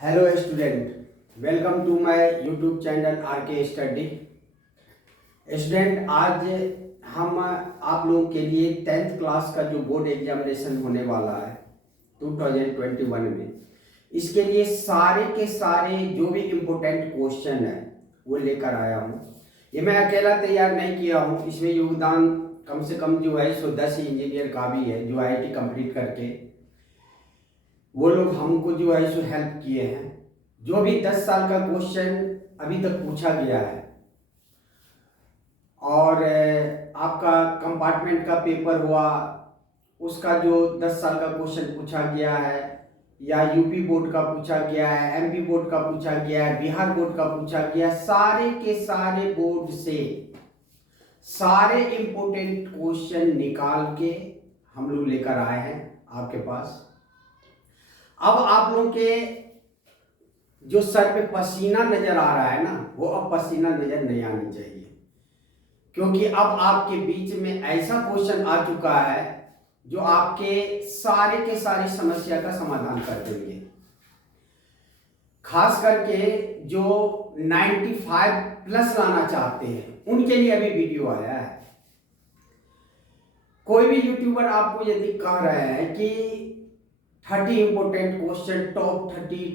Hello student, welcome to my YouTube channel R K study. Student, आज हम आप लोगों के लिए 10th क्लास का जो बोर्ड एग्जामिनेशन होने वाला है 2021 में, इसके लिए सारे के सारे जो भी इम्पोर्टेंट क्वेश्चन है वो लेकर आया हूँ। ये मैं अकेला तैयार नहीं किया हूँ, इसमें योगदान कम से कम जो है 10 इंजीनियर का भी है जो IIT कंप्लीट करके वो लोग हमको जो है सो हेल्प किए हैं। जो भी 10 साल का क्वेश्चन अभी तक पूछा गया है और आपका कंपार्टमेंट का पेपर हुआ उसका जो 10 साल का क्वेश्चन पूछा गया है, या यूपी बोर्ड का पूछा गया है, MP बोर्ड का पूछा गया है, बिहार बोर्ड का पूछा गया, सारे के सारे बोर्ड से सारे इंपोर्टेंट क्वेश्चन निकाल के हम लोग लेकर आए हैं आपके पास। अब आप लोगों के जो सर पे पसीना नजर आ रहा है ना, वो अब पसीना नजर नहीं आनी चाहिए, क्योंकि अब आपके बीच में ऐसा क्वेश्चन आ चुका है जो आपके सारे के सारी समस्या का समाधान कर देंगे। खास करके जो 95 प्लस लाना चाहते हैं उनके लिए अभी वीडियो आया है। कोई भी यूट्यूबर आपको यदि कह रहे हैं कि 30 important question, top 30,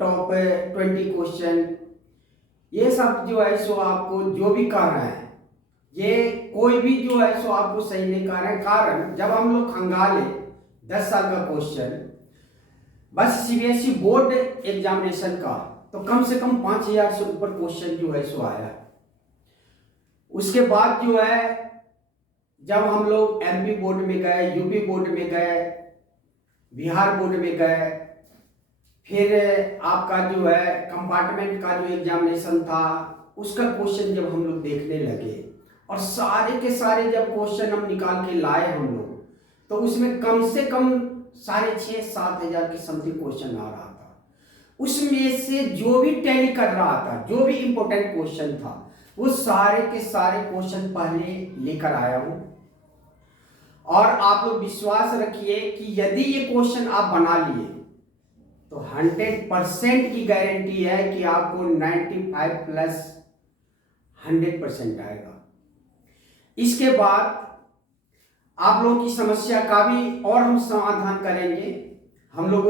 top 20 question, ये सब जो है सो आपको जो भी कह रहे हैं, ये कोई भी जो है सो आपको सही नहीं कह रहे हैं। कारण जब हम लोग खंगाले 10 साल का क्वेश्चन बस CBSE बोर्ड एग्जामिनेशन का, तो कम से कम 5000 से ऊपर क्वेश्चन जो है सो आया। उसके बाद जो है जब हम लोग MP बोर्ड में गए, UP बोर्ड में गए, बिहार बोर्ड में गए, फिर आपका जो है कंपार्टमेंट का जो एग्जामिनेशन था उसका क्वेश्चन जब हम लोग देखने लगे और सारे के सारे जब क्वेश्चन हम निकाल के लाए हम लोग, तो उसमें कम से कम 6,500-7 हजार के समथिंग क्वेश्चन आ रहा था। उसमें से जो भी टैली कर रहा था, जो भी इंपॉर्टेंट क्वेश्चन था, वो सारे के सारे क्वेश्चन पहले लेकर आया हूं। और आप लोग विश्वास रखिए कि यदि ये क्वेश्चन आप बना लिए तो 100% की गारंटी है कि आपको 95 प्लस 100% आएगा। इसके बाद आप लोगों की समस्या का भी और हम समाधान करेंगे। हम लोग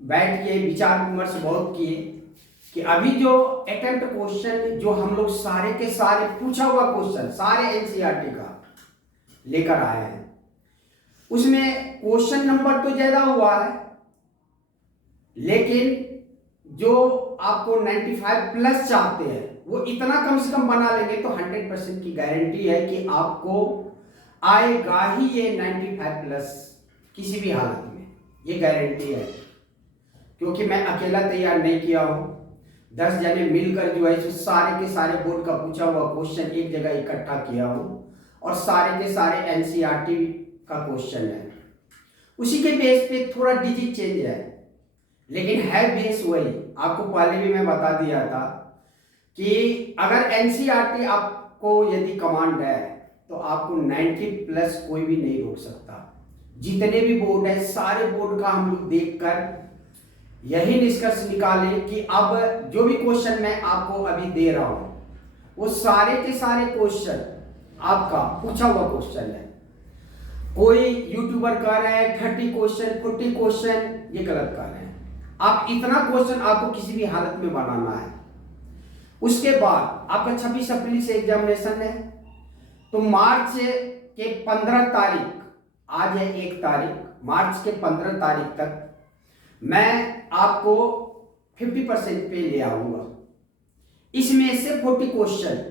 बैठ के विचार विमर्श बहुत किए कि अभी जो अटेम्प्ट क्वेश्चन जो हम लोग सारे के सारे पूछा हुआ क्वेश्चन सारे NCERT का लेकर आए हैं, उसमें क्वेश्चन नंबर तो ज्यादा हुआ है, लेकिन जो आपको 95 प्लस चाहते हैं वो इतना कम से कम बना लेंगे तो 100% की गारंटी है कि आपको आएगा ही ये 95 प्लस किसी भी हालत में, ये गारंटी है। क्योंकि मैं अकेला तैयार नहीं किया हूं, 10 जने मिलकर जो है सारे के सारे बोर्ड का पूछा हुआ क्वेश्चन एक जगह इकट्ठा किया हूं और सारे के सारे NCERT का क्वेश्चन है। उसी के बेस पे थोड़ा डिजिट चेंज है, लेकिन है बेस वही। आपको पहले भी मैं बता दिया था कि अगर NCERT आपको यदि कमांड है तो आपको 90 प्लस कोई भी नहीं रोक सकता। जितने भी बोर्ड है सारे बोर्ड का हम लोग देखकर यही निष्कर्ष निकाले कि अब जो भी क्वेश्चन मैं आपको अभी दे रहा हूं वो सारे के सारे क्वेश्चन आपका पूछा हुआ क्वेश्चन है। कोई यूट्यूबर कह रहे हैं 30 क्वेश्चन 40 क्वेश्चन, ये गलत कह रहे हैं। आप इतना क्वेश्चन आपको किसी भी हालत में बनाना है। उसके बाद आपका 26 अप्रैल से एग्जामिनेशन है, तो मार्च के 15 तारीख, आज है 1 तारीख, मार्च के 15 तारीख तक मैं आपको 50% पे ले आऊंगा। इसमें से 40 क्वेश्चन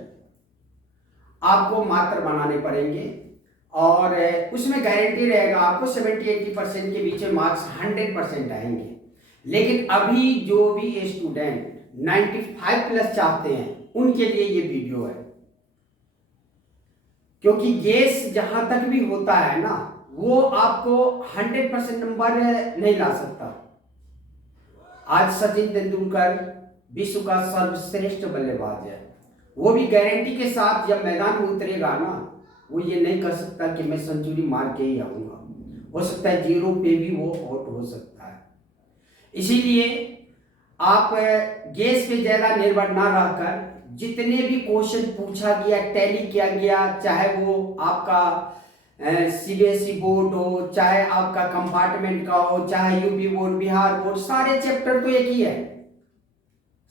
आपको मात्र बनाने पड़ेंगे और उसमें गारंटी रहेगा आपको 70-80% के बीच में मार्क्स 100% आएंगे। लेकिन अभी जो भी स्टूडेंट 95 प्लस चाहते हैं उनके लिए ये वीडियो है, क्योंकि गेस जहां तक भी होता है ना वो आपको 100% नंबर नहीं ला सकता। आज सचिन तेंदुलकर विश्व का सर्वश्रेष्ठ बल्लेबाज है, वो भी गारंटी के साथ जब मैदान में उतरेगा ना वो ये नहीं कर सकता कि मैं सेंचुरी मार के ही आऊंगा। हो सकता है 0 पे भी वो आउट हो सकता है। इसीलिए आप गेस पे ज्यादा निर्भर ना रहकर जितने भी क्वेश्चन पूछा गया, टैली किया गया, चाहे वो आपका सीबीएसई बोर्ड हो, चाहे आपका कंपार्टमेंट का हो, चाहे यूपी बोर्ड, बिहार बोर्ड, सारे चैप्टर तो एक ही है।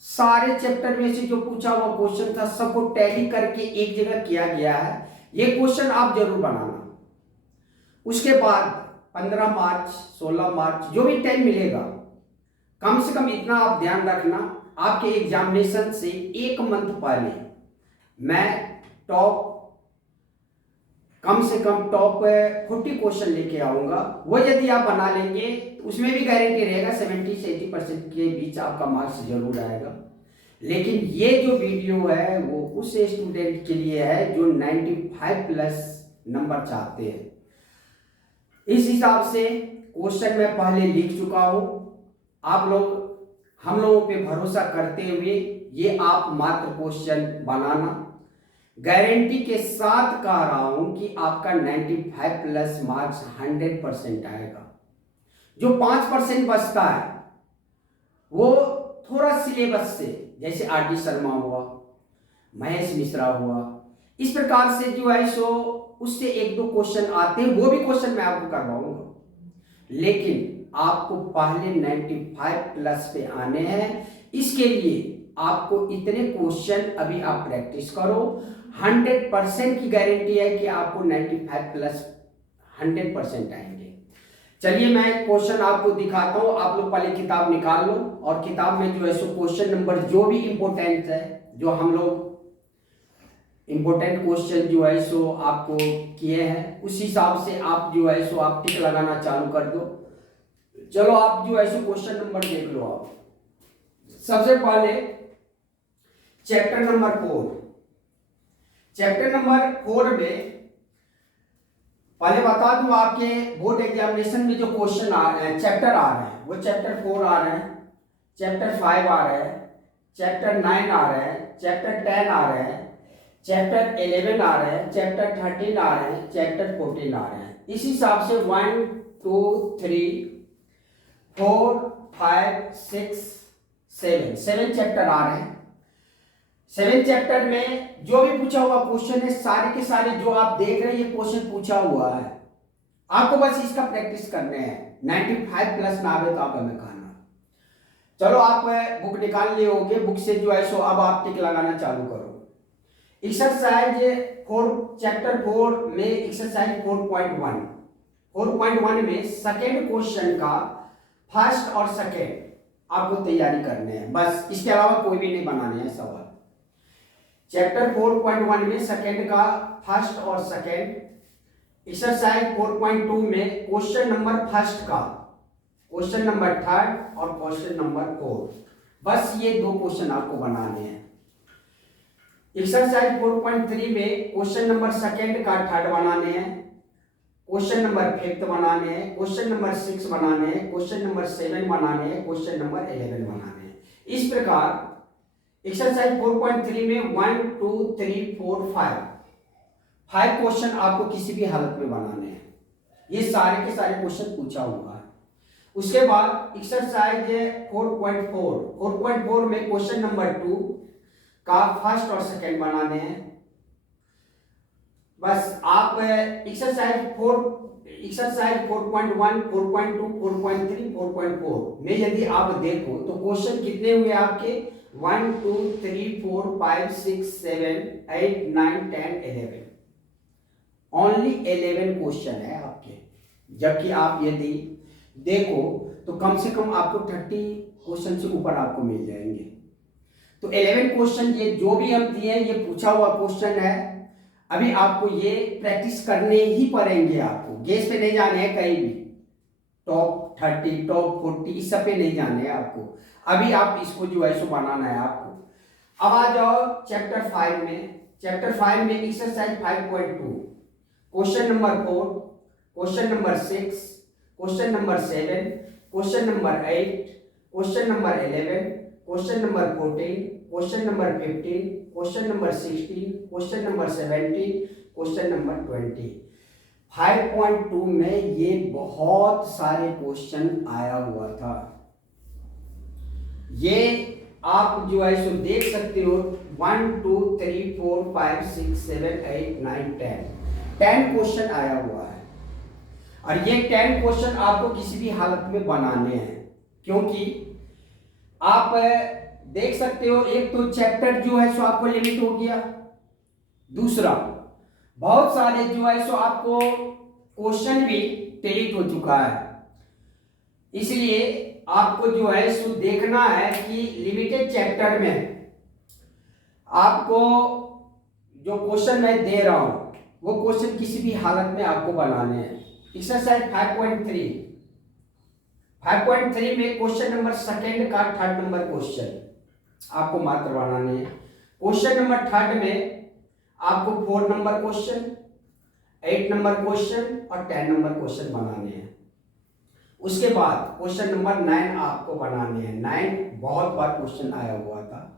सारे चैप्टर में से जो पूछा हुआ क्वेश्चन था सबको टैली करके एक जगह किया गया है। ये क्वेश्चन आप जरूर बनाना। उसके बाद 15 मार्च 16 मार्च जो भी टाइम मिलेगा, कम से कम इतना आप ध्यान रखना, आपके एग्जामिनेशन से एक मंथ पहले मैं कम से कम टॉप 40 क्वेश्चन लेके आऊंगा। वो यदि आप बना लेंगे तो उसमें भी गारंटी रहेगा 70 से 80% के बीच आपका मार्क्स जरूर आएगा। लेकिन ये जो वीडियो है वो उस स्टूडेंट के लिए है जो 95 प्लस नंबर चाहते हैं। इस हिसाब से क्वेश्चन मैं पहले लिख चुका हूं। आप लोग हम लोगों पे भरोसा करते हुए ये आप मात्र क्वेश्चन बनाना। गारंटी के साथ कह रहा हूं कि आपका 95 प्लस मार्क्स 100% आएगा। जो 5% बचता है वो थोड़ा सिलेबस से, जैसे आर.डी. शर्मा हुआ, महेश मिश्रा हुआ, इस प्रकार से जो है सो उससे एक दो क्वेश्चन आते हैं, वो भी क्वेश्चन मैं आपको करवाऊंगा। लेकिन आपको पहले 95 प्लस पे आने हैं। इसके लिए आपको इतने क्वेश्चन अभी आप प्रैक्टिस करो। 100% की गारंटी है कि आपको 95 प्लस 100% आएंगे। चलिए मैं क्वेश्चन आपको दिखाता हूं। आप लोग पहले किताब निकाल लो और किताब में जो है सो क्वेश्चन नंबर जो भी इंपॉर्टेंट है, जो हम लोग इंपॉर्टेंट क्वेश्चन जो है सो आपको किए हैं, उस हिसाब से आप जो है सो आप टिक लगाना चालू कर दो। चलो आप जो है सो क्वेश्चन नंबर देख लो। आप सबसे पहले चैप्टर नंबर 4 में पहले बता दूं आपके बोर्ड एग्जामिनेशन में जो क्वेश्चन आ रहे हैं, चैप्टर आ रहे हैं, वो चैप्टर 4 आ रहे हैं, चैप्टर 5 आ रहे हैं, चैप्टर 9 आ रहे हैं, चैप्टर 10 आ रहे हैं, चैप्टर 11 आ रहे हैं, चैप्टर 13 आ रहे हैं, चैप्टर 14 आ रहे हैं। इस हिसाब से 1 2 3 4 5 6 7 चैप्टर आ रहे हैं। 7 चैप्टर में जो भी पूछा हुआ क्वेश्चन है, सारे के सारे जो आप देख रहे हैं ये क्वेश्चन पूछा हुआ है। आपको बस इसका प्रैक्टिस करने हैं। 95 प्लस ना आवे तो आप हमें कहना। चलो आप बुक निकाल लिए होगे, बुक से जो है सो अब आप टिक लगाना चालू करो। एक्सरसाइज 4 चैप्टर 4 में एक्सरसाइज 4.1 में सेकेंड क्वेश्चन का फर्स्ट और सेकेंड आपको तैयारी करने हैं, बस इसके अलावा कोई भी नहीं बनाने हैं सवाल। चैप्टर 4.1 में सेकेंड का फर्स्ट और सेकेंड, एक्सरसाइज 4.2 में क्वेश्चन नंबर फर्स्ट का, क्वेश्चन नंबर थर्ड और क्वेश्चन नंबर 4, बस ये दो क्वेश्चन आपको बनाने हैं। एक्सरसाइज 4.3 में क्वेश्चन नंबर सेकेंड का थर्ड बनाने हैं, क्वेश्चन नंबर 5 बनाने हैं, क्वेश्चन नंबर 6 बनाने हैं, क्वेश्चन नंबर 7 बनाने हैं, क्वेश्चन नंबर 11 बनाने हैं। इस प्रकार एक्सरसाइज 4.3 में 1 2 3 4 5 क्वेश्चन आपको किसी भी हालत में बनाने हैं। ये सारे के सारे क्वेश्चन पूछा हुआ है। उसके बाद एक्सरसाइज 4.4 में क्वेश्चन नंबर 2 का फर्स्ट और सेकेंड बनाने हैं। बस आप एक्सरसाइज 4.1 4.2 4.3 4.4 में यदि आप देखो तो क्वेश्चन कितने हुए आपके 1 2 3 4 5 6 7 8 9 10 11, ओनली 11 क्वेश्चन है आपके। जबकि आप यदि देखो तो कम से कम आपको 30 क्वेश्चन से ऊपर आपको मिल जाएंगे। तो 11 क्वेश्चन ये जो भी हम दिए हैं ये पूछा हुआ क्वेश्चन है। अभी आपको ये प्रैक्टिस करने ही पड़ेंगे। आपको गेस पे नहीं जाने हैं कहीं भी, टॉप 30 टॉप 40 इस सब पे नहीं जाने हैं आपको। अभी आप इसको जो है सो बनाना है आपको। अब आ जाओ चैप्टर 5 में। चैप्टर 5 में exercise 5.2 question number 4, question number 6, question number 7, question number 8, question number 11, question number 14, question number 15, question number 16, question number 17, question number 20। 5.2 में ये बहुत सारे क्वेश्चन आया हुआ था। ये आप जो है सो देख सकते हो 1 2 3 4 5 6 7 8 9 10 क्वेश्चन आया हुआ है और ये 10 क्वेश्चन आपको किसी भी हालत में बनाने हैं, क्योंकि आप देख सकते हो एक तो चैप्टर जो है सो आपको लिमिट हो गया, दूसरा बहुत सारे जो है सो आपको क्वेश्चन भी डिलीट हो चुका है। इसलिए आपको जो है सो देखना है कि लिमिटेड चैप्टर में आपको जो क्वेश्चन मैं दे रहा हूं वो क्वेश्चन किसी भी हालत में आपको बनाने हैं। एक्सरसाइज 5.3 में क्वेश्चन नंबर सेकंड का थर्ड नंबर क्वेश्चन आपको मात्र बनाने हैं। क्वेश्चन नंबर थर्ड में आपको 4 नंबर क्वेश्चन, 8 नंबर क्वेश्चन और 10 नंबर क्वेश्चन बनाने हैं। उसके बाद क्वेश्चन नंबर 9 आपको बनाने हैं। 9 बहुत बार क्वेश्चन आया हुआ था।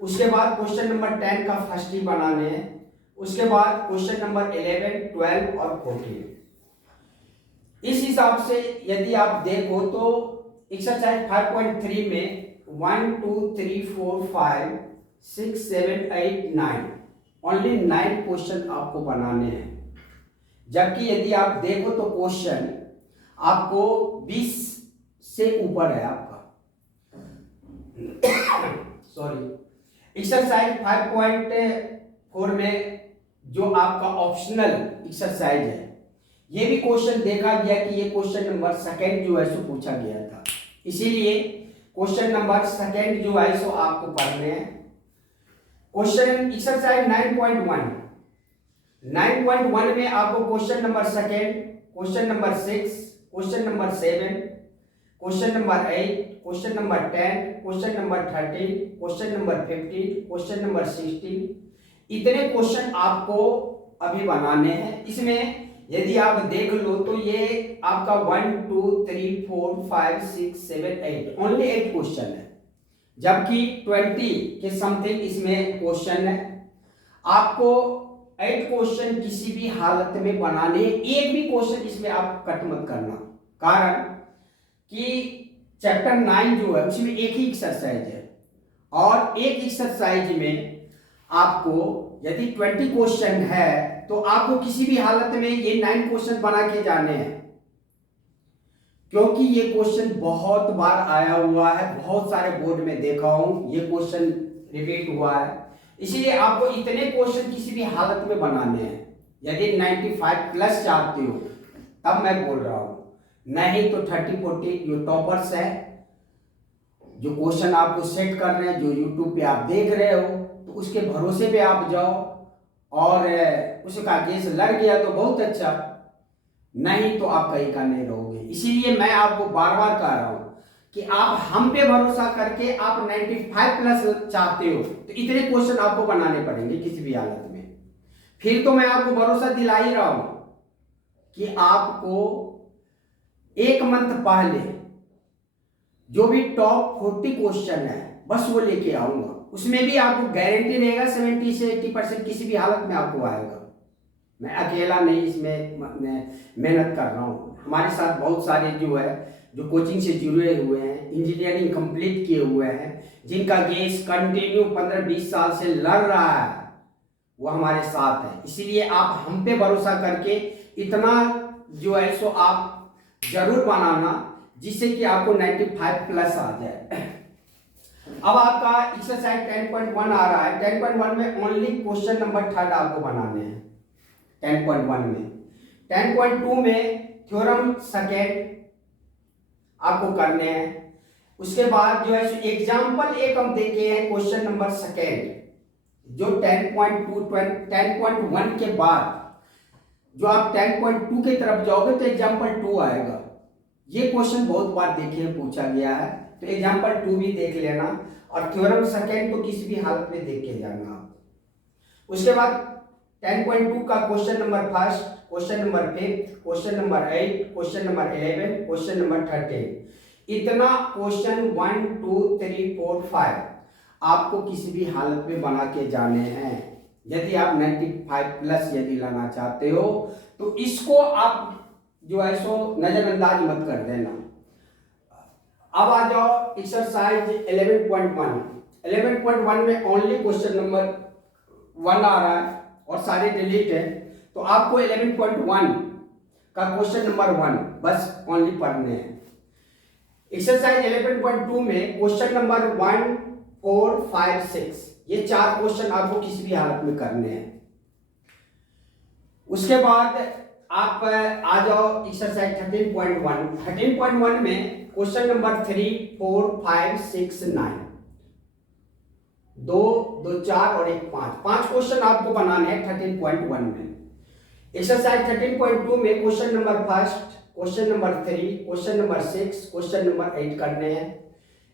उसके बाद क्वेश्चन नंबर 10 का फर्स्ट ही बनाने हैं। उसके बाद क्वेश्चन नंबर 11, 12 और 14। इस हिसाब से यदि आप देखो तो एक्सरसाइज 5.3 में 1 2 3 4 5 6 7 8 9 ओनली 9 क्वेश्चन आपको बनाने हैं। जबकि यदि आप देखो तो क्वेश्चन आपको 20 से ऊपर है आपका। सॉरी, एक्सरसाइज 5.4 में जो आपका ऑप्शनल एक्सरसाइज है, ये भी क्वेश्चन देखा गया कि ये क्वेश्चन नंबर सेकंड जो है सो पूछा गया था, इसीलिए क्वेश्चन नंबर सेकंड जो है सो आपको पढ़ने हैं। क्वेश्चन एक्सरसाइज 9.1 में आपको question number second, question number 6, question number 7, question number 8, question number 10, question number 13, question number 15, question number 16, इतने क्वेश्चन आपको अभी बनाने हैं। इसमें यदि आप देख लो तो ये आपका 1 2 3 4 5 6 7 8 ओनली 8 क्वेश्चन है, जबकि 20 के समथिंग इसमें क्वेश्चन है। आपको 8 क्वेश्चन किसी भी हालत में बनाने, एक भी क्वेश्चन इसमें आप कट मत करना, कारण कि चैप्टर 9 जो है उसमें एक ही एक्सरसाइज है और एक एक्सरसाइज में आपको यदि 20 क्वेश्चन है तो आपको किसी भी हालत में ये 9 क्वेश्चन बना के जाने हैं, क्योंकि ये क्वेश्चन बहुत बार आया हुआ है, बहुत सारे बोर्ड में देखा हूं ये क्वेश्चन रिपीट हुआ है। इसीलिए आपको इतने क्वेश्चन किसी भी हालत में बनाने हैं। यदि 95 प्लस चाहते हो तब मैं बोल रहा हूं, नहीं तो 30-40 जो टॉपर्स है, जो क्वेश्चन आपको सेट कर रहे हैं, जो यूट्यूब पे आप देख रहे हो, तो उसके भरोसे पे आप जाओ और उसका केस लड़ गया तो बहुत अच्छा, नहीं तो आप कहीं का नहीं रहोगे। इसीलिए मैं आपको बार बार कह रहा हूं कि आप हम पे भरोसा करके आप 95 प्लस चाहते हो तो इतने क्वेश्चन आपको बनाने पड़ेंगे किसी भी हालत में। फिर तो मैं आपको भरोसा दिला ही रहा हूं कि आपको एक मंथ पहले जो भी टॉप 40 क्वेश्चन है बस वो लेके आऊंगा, उसमें भी आपको गारंटी रहेगा 70 से 80% किसी भी हालत में आपको आएगा। मैं अकेला नहीं इसमें मेहनत कर रहा हूँ, हमारे साथ बहुत सारे जो है जो कोचिंग से जुड़े हुए हैं, इंजीनियरिंग कंप्लीट किए हुए हैं, जिनका केस कंटिन्यू 15-20 साल से लड़ रहा है, वो हमारे साथ है। इसीलिए आप हम पे भरोसा करके इतना जो है सो आप जरूर बनाना जिससे कि आपको 95 प्लस आ जाए। अब आपका एक्सरसाइज 10.1 आ रहा है। 10.1 में ओनली क्वेश्चन नंबर 3 आपको बनाने हैं। 10.1 में 10.2 में थ्योरम सेकेंड आपको करने हैं। उसके बाद जो है एग्जाम्पल एक हम देखे हैं क्वेश्चन नंबर सेकेंड, जो 10.1 के बाद जो आप 10.2 की तरफ जाओगे तो एग्जाम्पल 2 आएगा। ये क्वेश्चन बहुत बार देखे पूछा गया है, तो एग्जाम्पल 2 भी देख लेना और थ्योरम सेकेंड तो किसी भी हालत में देख के जाना आप। उसके बाद 10.2 का question number first, question number 5, question number 8, question number 11, question number 13, इतना क्वेश्चन 1 2 3 4 5 आपको किसी भी हालत में बना के जाने हैं। यदि आप 95 प्लस यदि लाना चाहते हो तो इसको आप जो है सो नजरअंदाज मत कर देना। अब आ जाओ एक्सरसाइज 11.1। 11.1 में ओनली क्वेश्चन नंबर 1 आ रहा है और सारे डिलीट है, तो आपको 11.1 का क्वेश्चन नंबर 1 बस ओनली पढ़ने हैं। एक्सरसाइज 11.2 में क्वेश्चन नंबर 1, 4, 5, 6 ये 4 क्वेश्चन आपको किसी भी हालत में करने हैं। उसके बाद आप आ जाओ एक्सरसाइज 13.1। 13.1 में क्वेश्चन नंबर 3, 4, 5, 6, 9 2, 2, 4 और 1, 5 क्वेश्चन आपको बनाने हैं 13.1 में। एक्सरसाइज 13.2 में question number first, question number 3, question number 6, question number 8 करने हैं।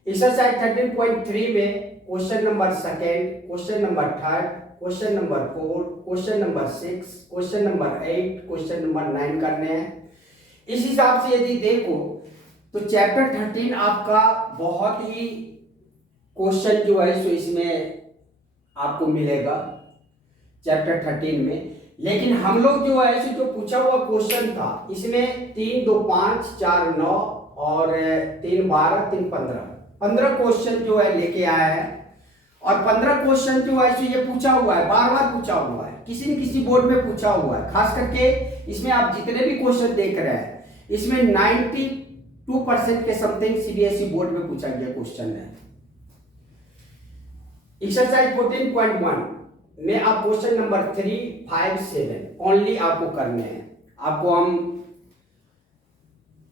एक्सरसाइज 13.3 में question number second, question number third, question number 4, question number 6, question number 8, question number 9 करने हैं। इस हिसाब से यदि देखो तो चैप्टर 13 आपका बहुत ही क्वेश्चन जो है सो इसमें आपको मिलेगा चैप्टर 13 में। लेकिन हम लोग जो है सो जो पूछा हुआ क्वेश्चन था इसमें 3, 2, 5, 4, 9 और 3, 12, 3, 15 क्वेश्चन जो है लेके आया है। और 15 क्वेश्चन जो है सो ये पूछा हुआ है, बार बार पूछा हुआ है, किसी न किसी बोर्ड में पूछा हुआ है। खास करके इसमें आप जितने भी क्वेश्चन देख रहे हैं इसमें 92% के समथिंग सीबीएसई बोर्ड में पूछा गया क्वेश्चन है। एक्सरसाइज 14.1 में आप क्वेश्चन नंबर 3, 5, 7 ओनली आपको करने हैं। आपको हम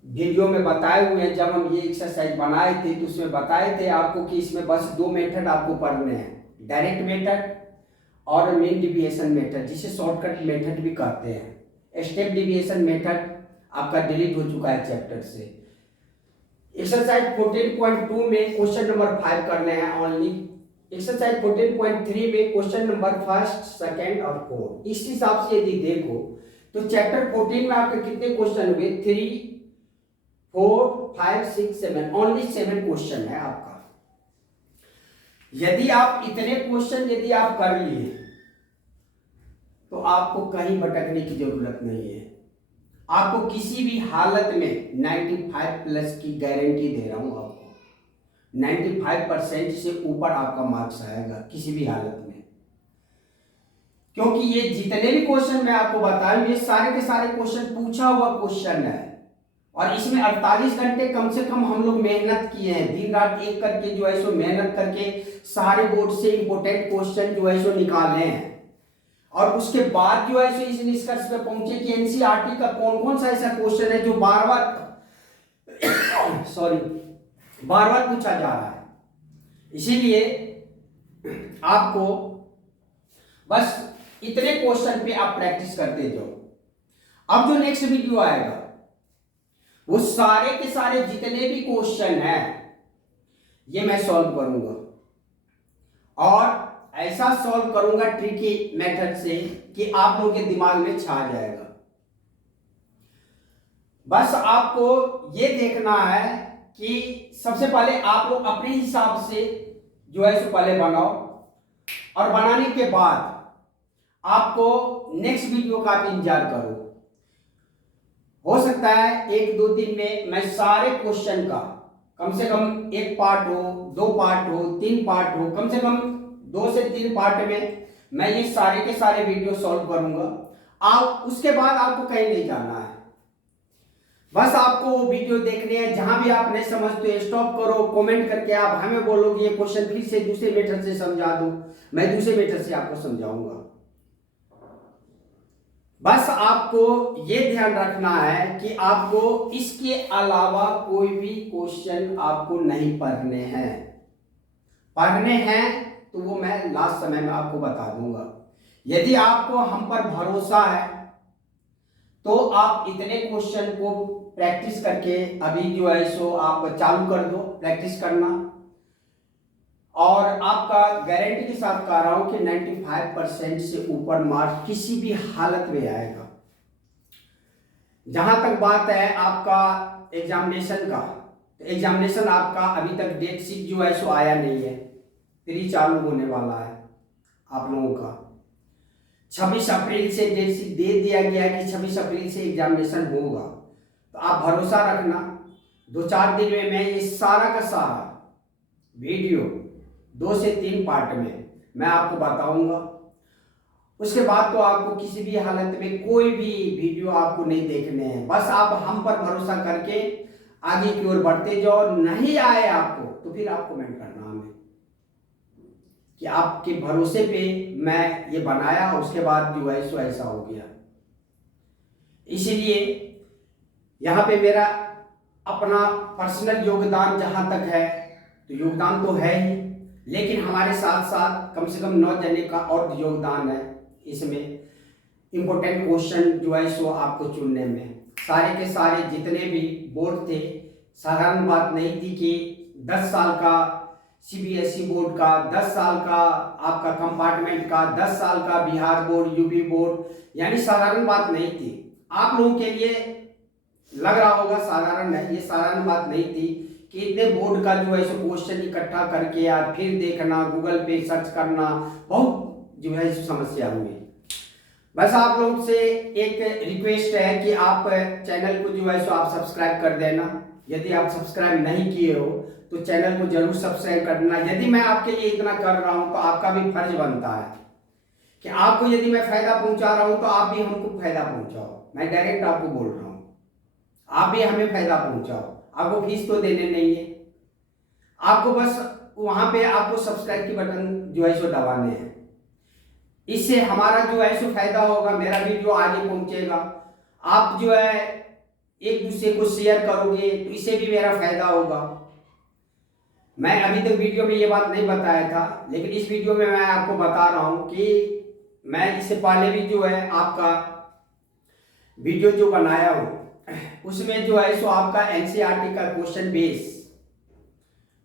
वीडियो में बताए हुए हैं, जब हम ये एक्सरसाइज बनाए थे तो उसमें बताए थे आपको कि इसमें बस 2 मेथड आपको पढ़ने हैं, डायरेक्ट मेथड और मीन डेविएशन मेथड, जिसे शॉर्टकट मेथड भी कहते हैं। स्टेप डेविएशन मेथड आपका डिलीट हो चुका है चैप्टर से। एक्सरसाइज 14.2 में क्वेश्चन नंबर 5 करने हैं ओनली। एक्सरसाइज 14.3 में क्वेश्चन नंबर फर्स्ट, सेकेंड और 4। इस हिसाब से यदि देखो तो चैप्टर 14 में आपके कितने क्वेश्चन हुए? 3, 4, 5, 6, 7 ओनली 7 क्वेश्चन है आपका। यदि आप इतने क्वेश्चन यदि आप कर लिए तो आपको कहीं भटकने की जरूरत नहीं है। आपको किसी भी हालत में 95 प्लस की गारंटी दे रहा हूं आपको। 95% से ऊपर आपका मार्क्स आएगा किसी भी हालत में, क्योंकि ये जितने भी क्वेश्चन मैं आपको बता रहा हूं ये सारे के सारे क्वेश्चन पूछा हुआ क्वेश्चन है। और इसमें 48 घंटे कम से कम हम लोग मेहनत किए हैं, दिन रात एक करके जो है सो मेहनत करके सारे बोर्ड से इंपोर्टेंट क्वेश्चन जो है सो निकाले हैं। और उसके बाद जो है सो इस निष्कर्ष पे पहुंचे कि एनसीईआरटी का कौन कौन सा ऐसा क्वेश्चन है जो बार बार पूछा जा रहा है। इसीलिए आपको बस इतने क्वेश्चन पे आप प्रैक्टिस करते जाओ। अब जो नेक्स्ट वीडियो आएगा वो सारे के सारे जितने भी क्वेश्चन हैं ये मैं सॉल्व करूंगा, और ऐसा सॉल्व करूंगा ट्रिकी मेथड से कि आप लोगों के दिमाग में छा जाएगा। बस आपको ये देखना है कि सबसे पहले आप लोग अपने हिसाब से जो है सो पहले बनाओ, और बनाने के बाद आपको नेक्स्ट वीडियो का आप इंतजार करो। हो सकता है 1-2 दिन में मैं सारे क्वेश्चन का कम से कम 1 पार्ट हो, 2 पार्ट हो, 3 पार्ट हो, कम से कम 2 से 3 पार्ट में मैं ये सारे के सारे वीडियो सॉल्व करूंगा। आप उसके बाद आपको कहीं नहीं जाना है, बस आपको वो वीडियो देखने हैं। जहां भी आप नहीं समझते स्टॉप करो, कमेंट करके आप हमें बोलो कि ये क्वेश्चन फिर से दूसरे मेथड से समझा दो, मैं दूसरे मेथड से आपको समझाऊंगा। बस आपको ये ध्यान रखना है कि आपको इसके अलावा कोई भी क्वेश्चन आपको नहीं पढ़ने हैं। पढ़ने हैं तो वो मैं लास्ट समय में आपको बता दूंगा। यदि आपको हम पर भरोसा है तो आप इतने क्वेश्चन को प्रैक्टिस करके अभी जो है सो आप चालू कर दो प्रैक्टिस करना, और आपका गारंटी के साथ कह रहा हूं कि 95% से ऊपर मार्क्स किसी भी हालत में आएगा। जहां तक बात है आपका एग्जामिनेशन का, तो एग्जामिनेशन आपका अभी तक डेट शीट जो है सो आया नहीं है, प्री चालू होने वाला है आप लोगों का। 26 अप्रैल से डेट शीट दे दिया गया कि 26 अप्रैल से एग्जामिनेशन होगा, तो आप भरोसा रखना 2-4 दिन में मैं ये सारा का सारा वीडियो 2 से 3 पार्ट में मैं आपको बताऊंगा। उसके बाद तो आपको किसी भी हालत में कोई भी वीडियो आपको नहीं देखने हैं। बस आप हम पर भरोसा करके आगे की ओर बढ़ते जाओ। नहीं आए आपको तो फिर आप कमेंट करना हमें कि आपके भरोसे पे मैं ये बनाया, उसके बाद जो है सो ऐसा हो गया। इसीलिए यहाँ पे मेरा अपना पर्सनल योगदान जहाँ तक है तो योगदान तो है ही, लेकिन हमारे साथ साथ कम से कम 9 जने का और योगदान है इसमें। इम्पोर्टेंट क्वेश्चन जो है सो आपको चुनने में, सारे के सारे जितने भी बोर्ड थे, साधारण बात नहीं थी कि 10 साल का सीबीएसई बोर्ड का, 10 साल का आपका कंपार्टमेंट का, 10 साल का बिहार बोर्ड, यूपी बोर्ड, यानी साधारण बात नहीं थी। आप लोगों के लिए लग रहा होगा साधारण है, ये साधारण बात नहीं थी कि इतने बोर्ड का जो है सो क्वेश्चन इकट्ठा करके यार फिर देखना, गूगल पे सर्च करना, बहुत जो है समस्या हुई। बस आप लोग से एक रिक्वेस्ट है कि आप चैनल को जो है सो आप सब्सक्राइब कर देना। यदि आप सब्सक्राइब नहीं किए हो तो चैनल को जरूर सब्सक्राइब कर देना। यदि मैं आपके लिए इतना कर रहा हूं तो आपका भी फर्ज बनता है कि आपको यदि मैं फायदा पहुंचा रहा हूं तो आप भी हमको फायदा पहुंचाओ। मैं डायरेक्ट आपको बोल रहा हूं, आप भी हमें फायदा पहुंचाओ। आपको फीस तो देने नहीं है, आपको बस वहां पे आपको सब्सक्राइब की बटन जो है सो दबाने हैं। इससे हमारा जो है सो फायदा होगा, मेरा वीडियो आगे पहुंचेगा। आप जो है एक दूसरे को शेयर करोगे तो इससे भी मेरा फायदा होगा। मैं अभी तक वीडियो में ये बात नहीं बताया था, लेकिन इस वीडियो में मैं आपको बता रहा हूं कि मैं इससे पहले भी जो है आपका वीडियो जो बनाया हूं उसमें जो है सो आपका एनसीईआरटी का क्वेश्चन बेस,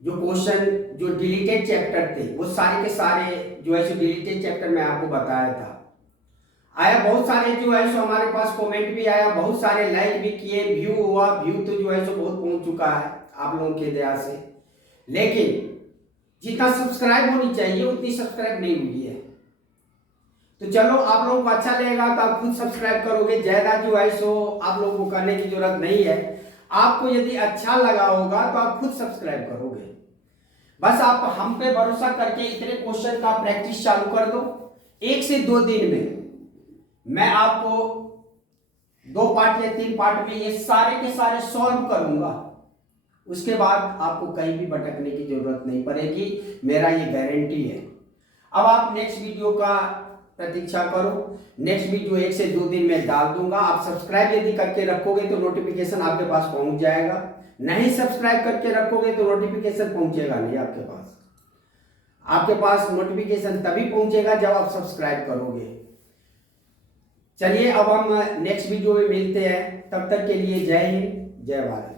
जो क्वेश्चन जो डिलीटेड चैप्टर थे वो सारे के सारे जो है सो डिलीटेड चैप्टर में आपको बताया था। आया बहुत सारे जो है सो हमारे पास कमेंट भी आया, बहुत सारे लाइक भी किए, व्यू हुआ, व्यू तो जो है सो बहुत पहुंच चुका है आप लोगों के दया से, लेकिन जितना सब्सक्राइब होनी चाहिए उतनी सब्सक्राइब नहीं हुई है। तो चलो आप लोगों को अच्छा लगेगा तो आप खुद सब्सक्राइब करोगे, ज्यादा जो है सो आप लोगों को करने की जरूरत नहीं है। आपको यदि अच्छा लगा होगा तो आप खुद सब्सक्राइब करोगे। बस आप हम पे भरोसा करके इतने क्वेश्चन का प्रैक्टिस चालू कर दो। 1 से 2 दिन में मैं आपको 2 पार्ट या 3 पार्ट में ये सारे के सारे सॉल्व करूंगा। उसके बाद आपको कहीं भी भटकने की जरूरत नहीं पड़ेगी, मेरा ये गारंटी है। अब आप नेक्स्ट वीडियो का प्रतीक्षा करो। नेक्स्ट वीडियो 1 से 2 दिन में डाल दूंगा। आप सब्सक्राइब यदि करके रखोगे तो नोटिफिकेशन आपके पास पहुंच जाएगा, नहीं सब्सक्राइब करके रखोगे तो नोटिफिकेशन पहुंचेगा नहीं आपके पास। आपके पास नोटिफिकेशन तभी पहुंचेगा जब आप सब्सक्राइब करोगे। चलिए अब हम नेक्स्ट वीडियो में मिलते हैं, तब तक के लिए जय हिंद, जय भारत।